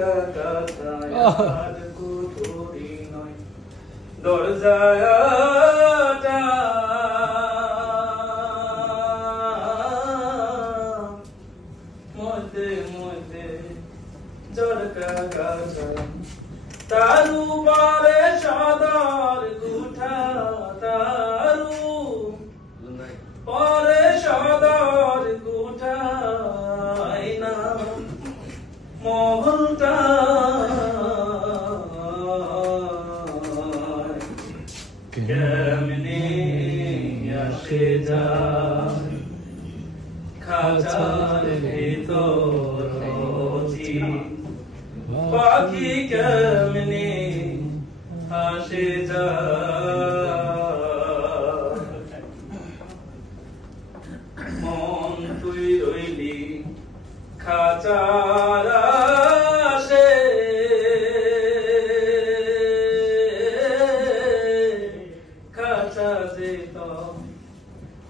কাকায় আর কুঠুরি নয় দরজায় মধ্যে মধ্যে জড়কা গাছা তারু বারে সদর গুঠা তারু পরে সদর গুঠা আইনা মহলটা কেমনে আসে যায় খাঁচার ভেতর পাখি কেমনে আসে যায় মন তুই রইলি খাঁচার আশে খাঁচা যে তো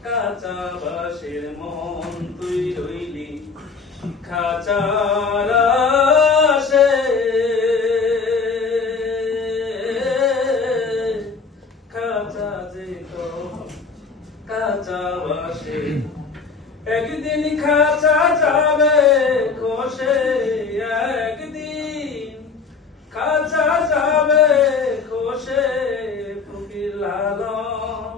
কাঁচা বাসের মন তুই রইলি খাঁচার আশে খাঁচা যে তো কাঁচা বাসে একদিন খাঁচা যাবে খসে একদিন খাঁচা যাবে খসে ফকির লালন